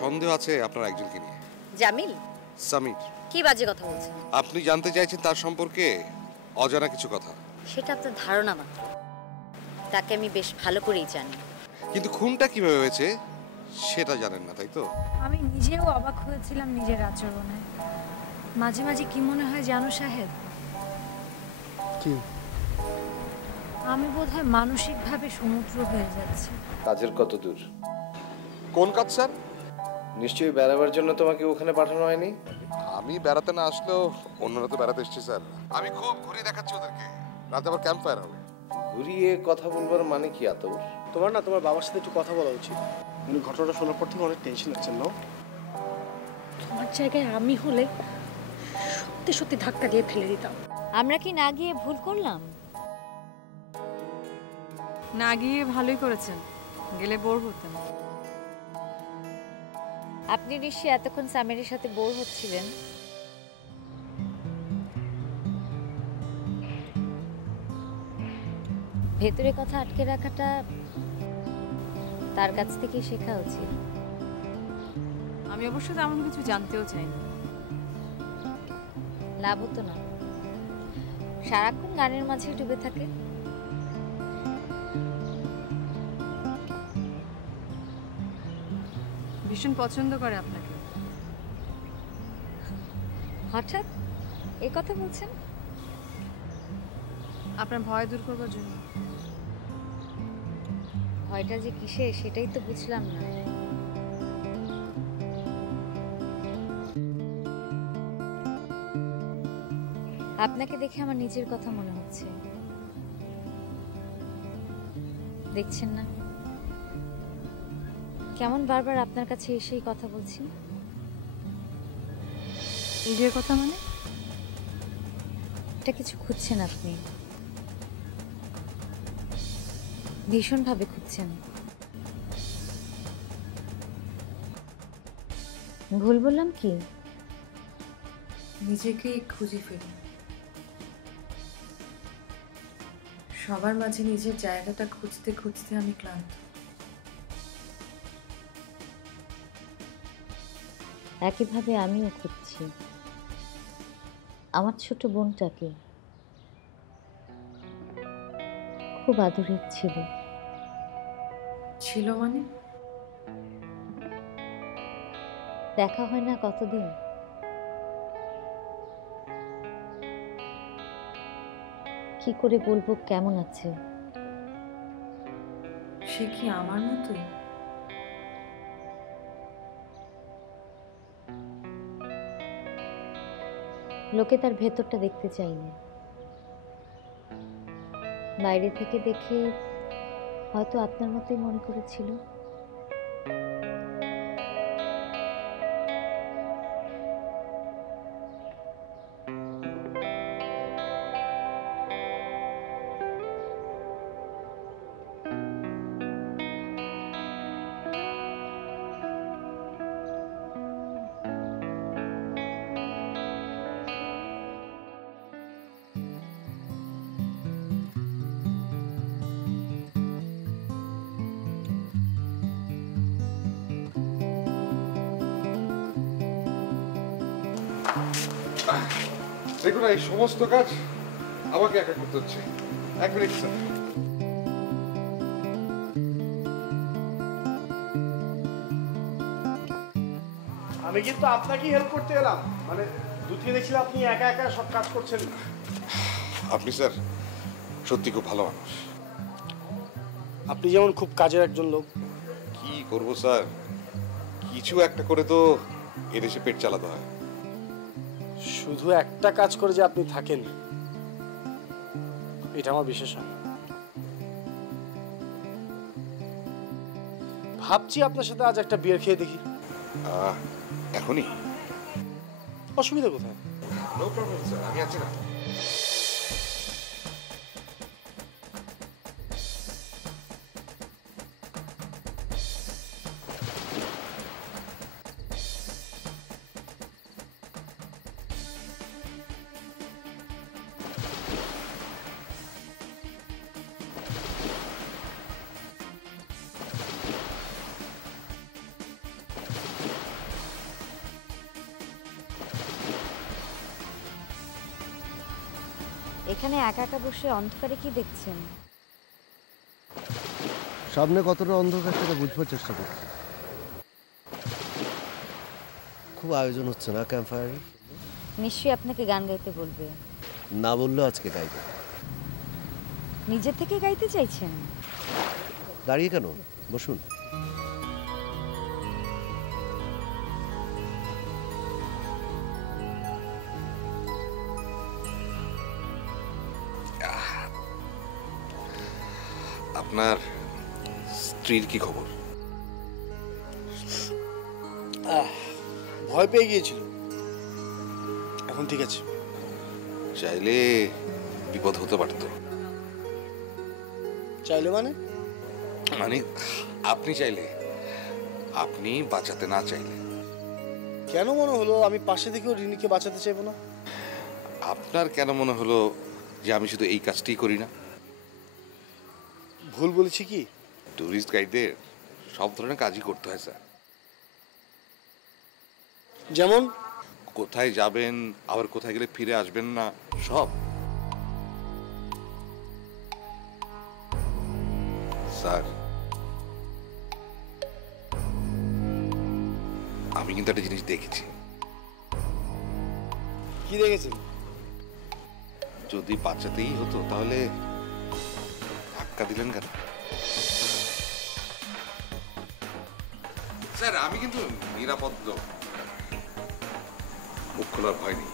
সন্দেহ আছে আপনার একজনকে নিয়ে। জামিল? সামির। কি বাজে কথা বলছেন? আপনি জানতে চাইছেন তার সম্পর্কে অজানা কিছু কথা। সেটা আপনার ধারণা মাত্র। তাকে আমি বেশ ভালো করেই জানি। কিন্তু খুনটা কিভাবে হয়েছে সেটা জানেন না, তাই তো? আমি নিজেও অবাক হয়েছিলাম নিজের আচরণে। মাঝে মাঝে কি মনে হয় জানো সাহেব, কি? আমি বোধহয় মানসিকভাবে সমুদ্র হয়ে যাচ্ছি। কাজের কত দূর? কোন কাজ স্যার? নিশ্চয়ই বেড়াবার জন্য তোমাকে ওখানে পাঠানো হয়নি। আমি বেড়াতে না আসলেও অন্যরা তো বেড়াতে এসেছি স্যার। আমি খুব ঘুরে দেখাচ্ছি ওদেরকে, রাতে আবার ক্যাম্প ফায়ার হবে। ঘুরিয়ে কথা বলবার মানে কি আতর? তোমার না তোমার বাবার সাথে একটু কথা বলা উচিত। উনি ঘটনাটা শোনার পর থেকে অনেক টেনশন আছেন। না তোমার জায়গায় আমি হলে সত্যি সত্যি ধাক্কা দিয়ে ফেলে দিতাম। আমরা কি না গিয়ে ভুল করলাম? না গিয়ে ভালোই করেছেন, গেলে বোর হতেন। আপনি নিশ্চয়ই এতক্ষণ সামিরের সাথে বোর হচ্ছিলেন। ভেতরে কথা আটকে রাখাটা তার কাছ থেকেই শেখা উচিত। আমি অবশ্য তেমন কিছু জানতেও চাই না। লাভ হতো না, সারাক্ষণ গানের মাঝে ডুবে থাকে। ভীষণ পছন্দ করে আপনাকে। হঠাৎ এই কথা বলছেন? আপনার ভয় দূর করবার জন্য। ভয়টা যে কিসে সেটাই তো বুঝলাম না। আপনাকে দেখে আমার নিজের কথা মনে হচ্ছে। দেখছেন না কেমন বারবার আপনার কাছে এসেই কথা বলছি? নিজের কথা মানে? এটা কিছু খুঁজছেন আপনি, ভীষণভাবে খুঁজছেন। ভুল বললাম কি? নিজেকেই খুঁজে ফেলি। সবার মাঝে নিজের জায়গাটা খুঁজতে খুঁজতে আমি ক্লান্ত। একইভাবে আমিও খুঁজছি আমার ছোট বোনটাকে। খুব আদরের ছিল। ছিল মানে? দেখা হয় না কতদিন। কি করে বলবো কেমন আছে? সে কি আমার মতোই? লোকে তার ভেতরটা দেখতে চাইনি। বাইরে থেকে দেখে হয়তো আপনার মতোই মনে করেছিল। দেখুন এই সমস্ত কাজ আমাকে একা করতে হচ্ছে। এক মিনিট স্যার। আমি কিন্তু আপনাকেই হেল্প করতে এলাম। মানে দুটিয়ে দেখছিলাম আপনি একা একা সব কাজ করছেন। আপনি স্যার সত্যি খুব ভালো মানুষ। আপনি যেমন খুব কাজের একজন লোক। কি করব স্যার, কিছু একটা করে তো এদেশে পেট চালাতে হয়। শুধু একটা কাজ করে যে আপনি থাকেন এটা আমার বিশেষ হয়। ভাবছি আপনার সাথে আজ একটা বিয়ার খেয়ে দেখি। এখনই? অসুবিধা কোথায়? নো প্রবলেম স্যার, আমি আছি না। এখানে একা একা বসে অন্ধকারে কি দেখছেন? সামনে কতটা অন্ধকার সেটা বুঝবার চেষ্টা করছি। খুব আয়োজন হচ্ছে না ক্যাম্প ফায়ারের? নিশ্চয়ই আপনাকে গান গাইতে বলবে। না বললেও আজকে গাইবে। নিজে থেকে গাইতে চাইছেন? দাঁড়িয়ে কেন, বসুন। আপনার স্ত্রীর কি খবর? ভয় পেয়ে গিয়েছিল, এখন ঠিক আছে। চাইলে বিপদ হতে পারত। চাইলে মানে? মানে আপনি চাইলে, আপনি বাঁচাতে না চাইলে। কেন মনে হলো আমি পাশে থেকেও রিনিকে বাঁচাতে চাইবো না? আপনার কেন মনে হলো যে আমি শুধু এই কাজটিই করি না? ভুল বলেছি কি? ট্যুরিস্ট গাইডদের সব ধরনের কাজই করতে হয় স্যার। যেমন কোথায় যাবেন, আবার কোথায় গেলে ফিরে আসবেন না, সব। স্যার, আমি কিন্তু একটা জিনিস দেখেছি। কি দেখেছেন? যদি বাঁচাতেই হতো তাহলে ধাক্কা দিলেন কেন? স্যার, আমি কিন্তু নিরাপদ লোক, মুখ খোলার ভয় নেই।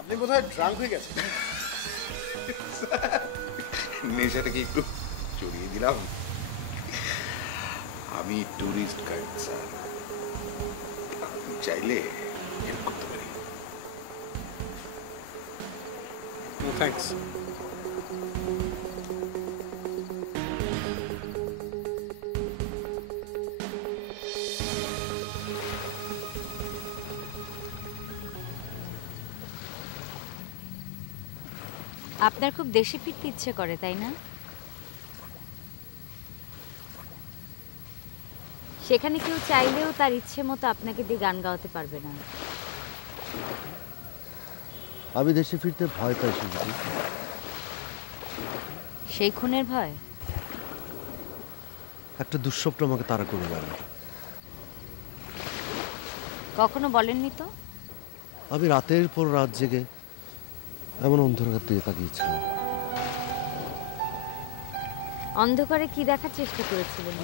আপনি বোধহয় ড্রাঙ্ক হয়ে গেছেন। নেশাটাকে একটু চড়িয়ে দিলাম। আমি ট্যুরিস্ট গাইড স্যার, আপনি চাইলে হেল্প করতে পারি। থ্যাঙ্কস। আপনার খুব দেশে ফিরতে ইচ্ছে করে, তাই না? সেখানে কেউ চাইলেও তার ইচ্ছে মতো আপনাকে দিয়ে গান গাওয়াতে পারবে না। আমি দেশে ফিরতে ভয় পাই শুধু। সেই খুনের ভয়? একটা দুঃস্বপ্ন আমাকে তাড়া করে গেল। কখনো বলেননি তো? আমি রাতের পর রাত জেগে এমন অন্ধকার দিয়ে তাকিয়েছিলাম। অন্ধকারে কি দেখার চেষ্টা করেছিলেন?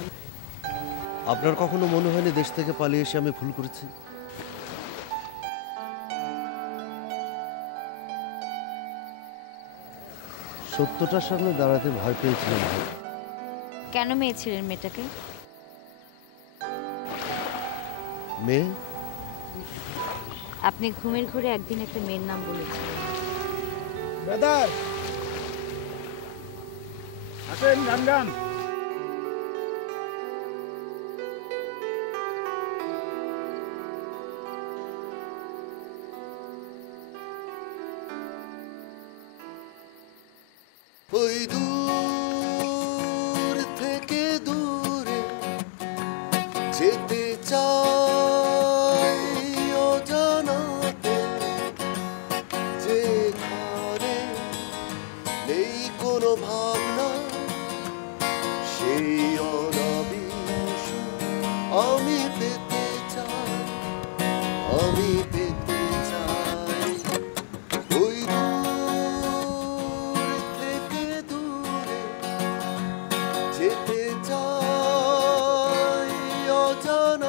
আপনার কখনো মনে হয়নি দেশ থেকে পালিয়ে এসে আমি ভুল করেছি? সত্যটার সামনে দাঁড়াতে ভয় পেয়েছিলাম। কেন মেয়েছিলেন মেয়েটাকে? মেয়ে? আপনি ঘুমের ঘরে একদিন একটা মেয়ের নাম বলেছিলেন। ব্রাদার আসেন, গান গান। ওই দূর থেকে দূরে যেতে চাই অজানাতে, যেখানে নেই কোনো ভাবনা, সেই অনাবিশ আমি পেতে চাই, আমি পেতে চাই। ওই দূর থেকে দূরে যেতে চাই অজানা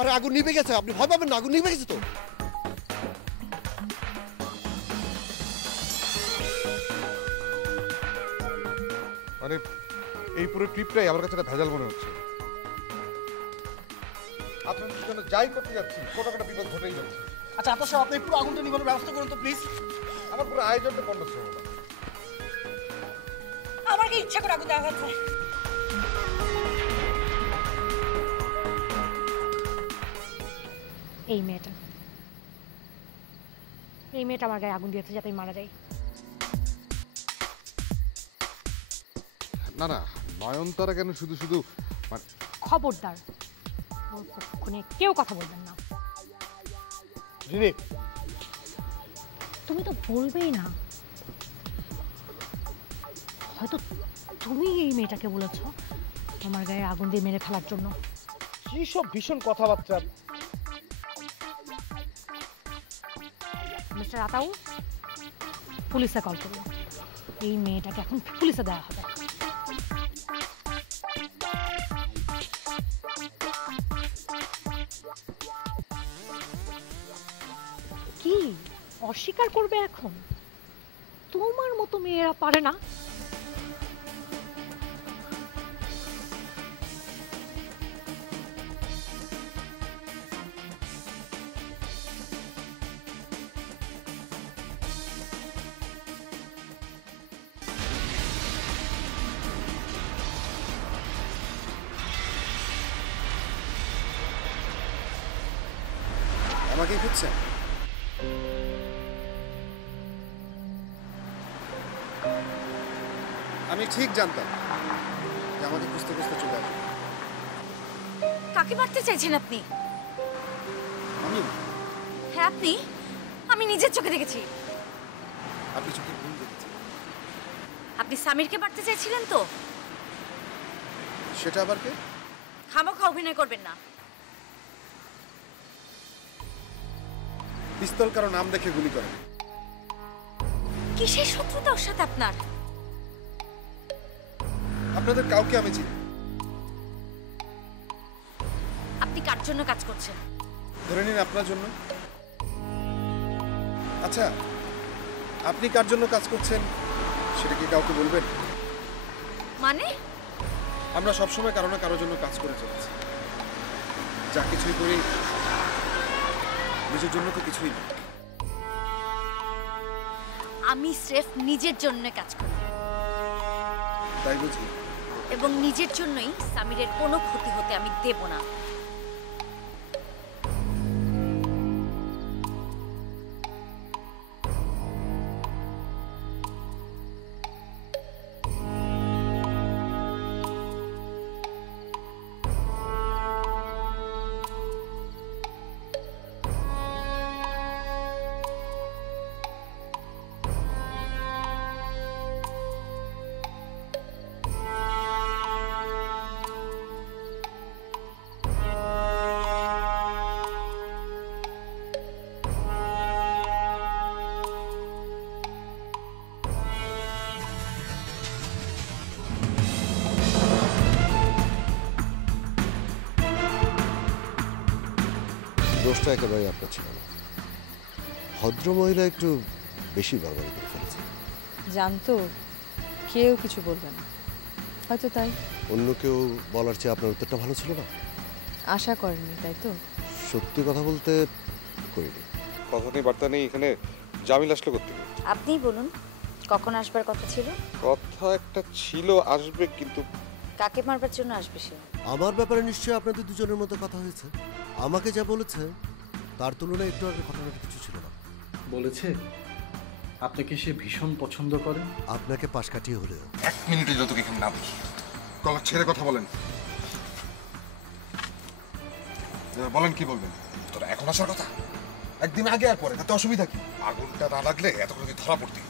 আরে আগুন নিভে গেছে, আপনি ভয় পাবেন না, আগুন নিভে গেছে তো। মানে এই পুরো ট্রিপটাই আমার কাছে একটা ভেজাল মনে হচ্ছে। আপনাদের জন্য যাই করতে যাচ্ছি ছোটখাটো বিপদ ঘটেই যাচ্ছে। আচ্ছা আপনার সব আপনি পুরো আগুনটা নিবানোর ব্যবস্থা করুন তো প্লিজ। আমার পুরো আয়োজনটা বন্ধ ছিল না। আমার কি ইচ্ছা করে আগুন দেওয়া হচ্ছে? এই মেয়েটা আমার গায়ে আগুন দিয়েছে যাতে আমি মারা যাই। না না, নয়নতারা কেন শুধু শুধু মানে খবরদার, ওর পক্ষে কেউ কথা বলবেন না। রিনি, তুমি তো বলবেই না। হয়তো তুমি এই মেয়েটাকে বলেছো তোমার গায়ে আগুন দিয়ে মেরে ফেলার জন্য। কি সব ভীষণ কথাবার্তা। মিস্টার আতাউ, পুলিশে কল করুন। এই মেয়েটাকে এখন পুলিশে দেওয়া হবে। কি অস্বীকার করবে এখন? তোমার মতো মেয়েরা পারে না? আমাকে খুঁজছেন? আমি ঠিক জানতাম যে আমাকে খুঁজতে খুঁজতে চলে আসবে। কাকে মারতে চাইছেন আপনি? আমি? হ্যাঁ আপনি। আমি নিজের চোখে দেখেছি। আপনি চোখে ভুল দেখেছেন। আপনি সামিরকে মারতে চাইছিলেন তো? সেটা আবার কে? খামোখা অভিনয় করবেন না। পিস্তল কারো নাম দেখে গুলি করেন। কিসের শত্রুতা ওর সাথে আপনার? আপনাদের কাউকে আমি চিনি। আপনি কার জন্য কাজ করছেন? ধরে নিন আপনার জন্য। আচ্ছা, আপনি কার জন্য কাজ করছেন সেটা কি কাউকে বলবেন? মানে? আমরা সবসময় কারো না কারোর জন্য কাজ করে চলেছি। যা কিছুই করি নিজের জন্য তো কিছুই না। আমি স্রেফ নিজের জন্য কাজ করি, তাই বুঝি? এবং নিজের জন্যই সামিরের কোনো ক্ষতি হতে আমি দেব না। দোষটা একেবারেই আপনার ছিল না। ভদ্রমহিলা একটু বেশি বাড়াবাড়ি করে ফেলেছে। জানতো কেউ কিছু বলবে না, হয়তো তাই। অন্য কেউ বলার চেয়ে আপনার উত্তরটা ভালো ছিল না? আশা করেনি, তাই তো? সত্যি কথা বলতে করিনি। কথা নেই বার্তা নেই, এখানে জামিল আসলো করতে। আপনিই বলুন, কখন আসবার কথা ছিল? কথা একটা ছিল আসবে, কিন্তু কাকে মারবার জন্য আসবে সে? আমার ব্যাপারে নিশ্চয়ই আপনাদের দুজনের মধ্যে কথা হয়েছে। আমাকে যা বলেছে তার তুলনায় একটু আগে ঘটনাটা কিছু ছিল না। বলেছে আপনাকে সে ভীষণ পছন্দ করে। আপনাকে পাশ কাটিয়ে হলেও। এক মিনিটে যত এখানে না দেখি, গলা ছেড়ে কথা বলেন। বলেন কি বলবেন? তোরা এখন আসার কথা, একদিন আগে আর পরে, তাতে অসুবিধা কি? আগুনটা না লাগলে এতক্ষণ ধরা পড়তি।